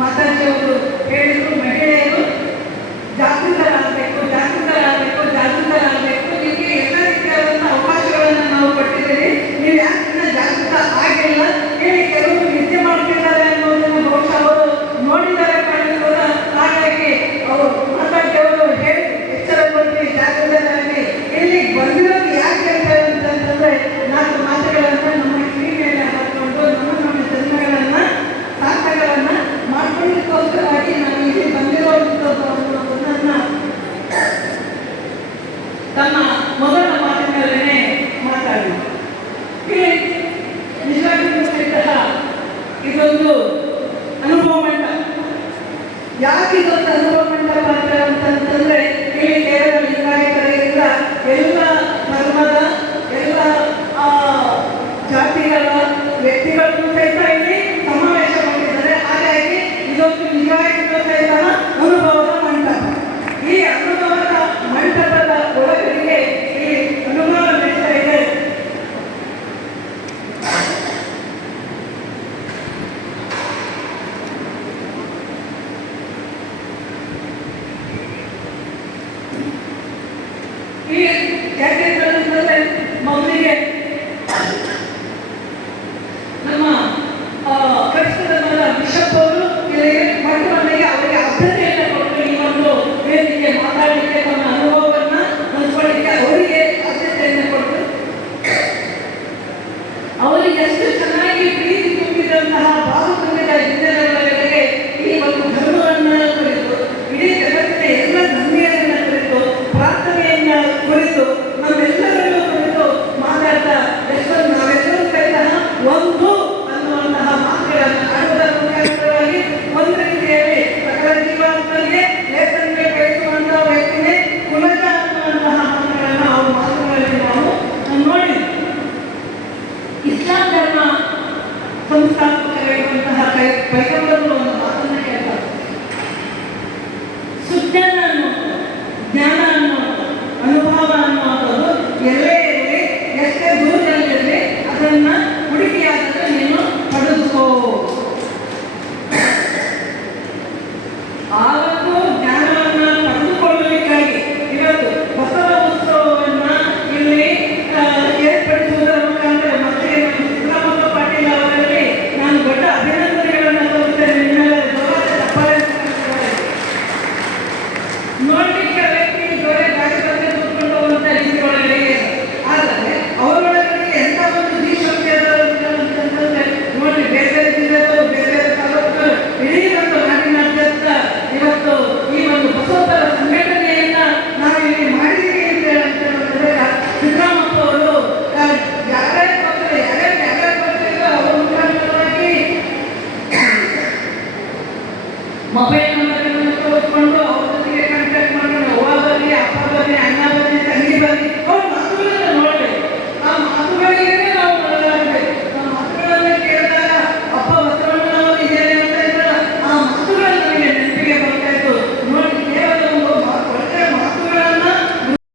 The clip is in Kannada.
ಮಾತಾಜಿಯವರು ಹೇಳಿದ್ರು, ಮಹಿಳೆಯರು ಜಾಗೃತರಾಗಬೇಕು, ನಿಮಗೆ ಎಲ್ಲ ರೀತಿಯಾದಂಥ ಅವಕಾಶಗಳನ್ನು ನಾವು ಕೊಟ್ಟಿದ್ದೀವಿ, ನೀವು ಯಾಕೆ ಜಾಗೃತ ಆಗಿಲ್ಲ ಹೇಳಿ. ಕೆಲವರು ನಿದ್ದೆ ಮಾಡ್ತಿದ್ದಾರೆ ಅನ್ನೋದನ್ನು ಬಹುಶಃ ಅವರು ನೋಡಿದ್ದಾರೆ ಕಾಣಿಸ್ತದ. ಹಾಗಾಗಿ ಅವರು ಮಾತಾಜಿಯವರು ಹೇಳಿ ಎಚ್ಚರಗೊಳ್ಳಿ, ಜಾಗೃತರಾಗಿ. ಇಲ್ಲಿ ಬಂದಿರೋದು ಯಾಕೆ ಅಂತಂದ್ರೆ 4 ಮಾತುಗಳನ್ನು ನಮ್ಮ ಕಿವಿ ಮೇಲೆ ಹಾಕೊಂಡು ನಮ್ಮ ಜನ್ಮಗಳನ್ನು ಸಾರ್ಥಕಗಳನ್ನು ಮಾಡ್ಕೊಳ್ಳಿಕ್ಕೋಸ್ಕರವಾಗಿ ನಾವು ಇಲ್ಲಿ ಬಂದಿರೋವಂಥದ್ದು ಅನ್ನೋದನ್ನ ತಮ್ಮ ಮೊದಲ ಮಾತಿನಲ್ಲೇ ಮಾತಾಡಿ. ಇಲ್ಲಿ ನಿಜವಾಗಿಯೂ ಸಹಿತ ಇದೊಂದು ಅನುಭವ ಮಂಟಪ. ಯಾಕೆ ಇದೊಂದು ಅನುಭವ ಮಂಟಪ ಅಂತಂದ್ರೆ ಇಲ್ಲಿ ಕೇವಲ ಲಿಂಗಾಯತರೇ ಇಲ್ಲ, ಎಲ್ಲ ಧರ್ಮದ ಎಲ್ಲ ಜಾತಿಗಳ ವ್ಯಕ್ತಿಗಳನ್ನು ಸಹಿತ ಇಲ್ಲಿ ಸಮಾವೇಶಗೊಂಡಿದ್ದಾರೆ. ಹಾಗಾಗಿ ಇದೊಂದು ನಿಜವಾಗಿಯೂ ಸಹಿತ ಅನುಭವದ ಮಂಟಪ. ಈ ಅನುಭವದ ಮಂಟಪದ ಒಳಗಡೆಗೆ ಈ ಅನುಭವ ನಡೀತಾ ಇದೆ. ಈ ಯಾಕೆಂತಂದ್ರೆ ಮೊದಲಿಗೆ ನಮ್ಮ ಕ್ರೈಸ್ತರ ಬಿಷಪ್ ಅವರು ಇಲ್ಲಿ ಮಂಟಪಕ್ಕೆ ಅವರಿಗೆ ಆದ್ಯತೆಯನ್ನು ಕೊಟ್ಟು ಈ ಒಂದು ವೇದಿಕೆ ಮಾತಾಡಲಿಕ್ಕೆ, ತಮ್ಮ ಅನುಭವವನ್ನು ಹಂಚ್ಕೊಳ್ಳಿಕ್ಕೆ ಅವರಿಗೆ ಆದ್ಯತೆಯನ್ನು ಕೊಟ್ಟು ಅವರಿಗೆ ಎಷ್ಟು ಚೆನ್ನಾಗಿ ಪ್ರೀತಿ ತುಂಬಿದಂತಹ ಭಾವ ತುಂಬಿದ ಹಿನ್ನೆಲೆಗಳಿಗೆ ಈ ಒಂದು ಧರ್ಮವನ್ನು ಕುರಿತು, ಇಡೀ ಜಗತ್ತಿನ ಎಲ್ಲ ಧರ್ಮೀಯರನ್ನ ಕುರಿತು, ಪ್ರಾರ್ಥನೆಯನ್ನ ಕುರಿತು, ನಮ್ಮೆಲ್ಲರನ್ನು ಕುರಿತು ಮಾತಾಡ್ತಾ ಎಷ್ಟೊಂದು ನಾವೆಲ್ಲರೂ ಸಹಿತ ಒಂದು ಅನ್ನುವಂತಹ ಮಾತುಗಳನ್ನು ಆಡುವುದರ ಮುಖಾಂತರವಾಗಿ ಒಂದು ರೀತಿಯಲ್ಲಿ ಸಕಲ ಜೀವಾತ್ಮರಿಗೆ ಲೇಸನ್ಗೆ ಬೆಳೆಸುವಂತಹ ವ್ಯಕ್ತಿಗೆ ಕುಲಜ ಅನ್ನುವಂತಹ ಮಾತುಗಳಲ್ಲಿ ನಾವು ನೋಡಿದ್ವಿ. ಇಸ್ಲಾಂ ಧರ್ಮ ಸಂಸ್ಥಾಪಕರಾಗಿರುವಂತಹ ಪೈಗಂಬರರು ಒಂದು ಮಾತನ್ನು ಹೇಳ್ತಾರೆ, ಸುಜ್ಞಾನ ಅನ್ನುವುದು, ಜ್ಞಾನ ಅನ್ನುವುದು, ಅನುಭವ ಅನ್ನುವಂಥದ್ದು ಎಲ್ಲೇ ಇರಲಿ, ಎಷ್ಟೇ ದೂರದಲ್ಲಿರಲಿ, ಅದನ್ನ ಹುಡುಕಿಯಾದರೆ ನೀನು ಪಡೆದುಕೋ. ಆ ಒಂದು ಜ್ಞಾನವನ್ನ ಪಡೆದುಕೊಳ್ಳಲಿಕ್ಕಾಗಿ ಇವತ್ತು ಬಸವ ಉತ್ಸವವನ್ನ ಇಲ್ಲಿ ಏರ್ಪಡಿಸುವುದರ ಮುಖಾಂತರ ಮತ್ತೆ ಸಿದ್ದರಾಮಪ್ಪ ಪಾಟೀಲ್ ಅವರಲ್ಲಿ ನಾನು ದೊಡ್ಡ ಅಭಿನಂದನೆಗಳನ್ನು ತೋರಿಸ್ತೇನೆ. ನಿಮ್ಮೆಲ್ಲ ಜೋರಾದ ಚಪ್ಪಾಳೆ ನೋಡ್ಲಿಕ್ಕೆ ವ್ಯಕ್ತಿ ಜೋರೆ ಗಾಡಿ ಬಂದು ಕೂತ್ಕೊಂಡು ಹೋಗುವಂತ ರೀತಿ ಒಳಗಡೆ ಇದೆ. ಆದರೆ ಅವರೊಳಗಡೆ ಎಂಥ ಒಂದು ಜೀಶಕ್ತಿ ಅಂತಂದ್ರೆ ನೋಡಿ, ಬೇರೆ ಬೇರೆ ಜಿಲ್ಲೆಗಳು, ಬೇರೆ ಬೇರೆ ತಾಲೂಕುಗಳು, ಇಡೀ ಒಂದು ನಾಡಿನಾದ್ಯಂತ ಇವತ್ತು ಈ ಒಂದು ಬಸವತರ ಸಂಘಟನೆಯನ್ನ ನಾವು ಇಲ್ಲಿ ಮಾಡಿದ್ದೀವಿ ಅಂತ ಹೇಳಿದ್ರೆ ಸಿದ್ದರಾಮಪ್ಪ ಅವರು ಯಾರ್ಯಾರು ಬರ್ತಾರೆ ಅವರ ಮುಖಾಂತರವಾಗಿ ಮೊಬೈಲ್ ನಂಬರ್ಗಳನ್ನು ತೋರಿಸ್ಕೊಂಡು ಅವ್ರ ಜೊತೆಗೆ ಕಾಂಟ್ಯಾಕ್ಟ್ ಮಾಡೋಣ. ಅವ್ವ ಬರಲಿ, ಅಪ್ಪ ಬರಲಿ, ಅಣ್ಣ ಬರಲಿ,